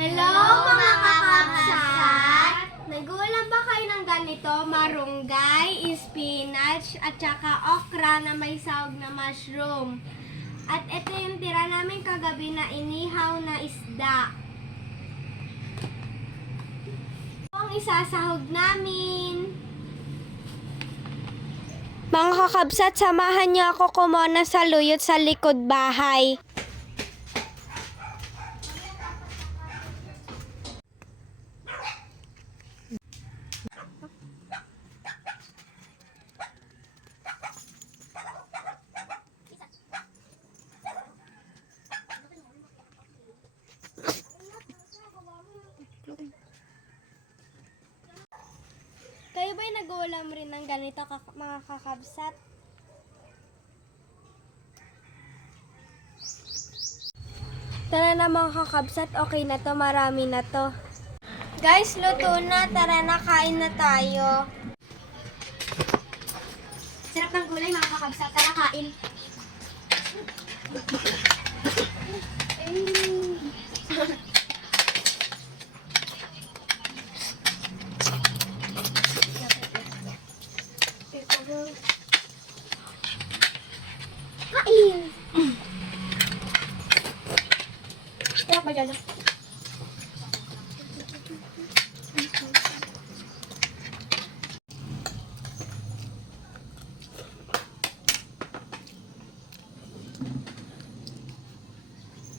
Hello mga kakabsat! Nag-uulam ba kayo ng ganito? Marunggay, spinach, at saka okra na may sahog na mushroom. At ito yung tira namin kagabi na inihaw na isda. Ito ang isasahog namin. Mga kakabsat, samahan niyo ako kumuna sa luyot sa likod bahay. Kayo ba'y nag-uulam rin ng ganito mga kakabsat? Tara na mga kakabsat, okay na to, marami na to. Guys, luto na, tara na, kain na tayo. Sarap ng gulay mga kakabsat, tara kain.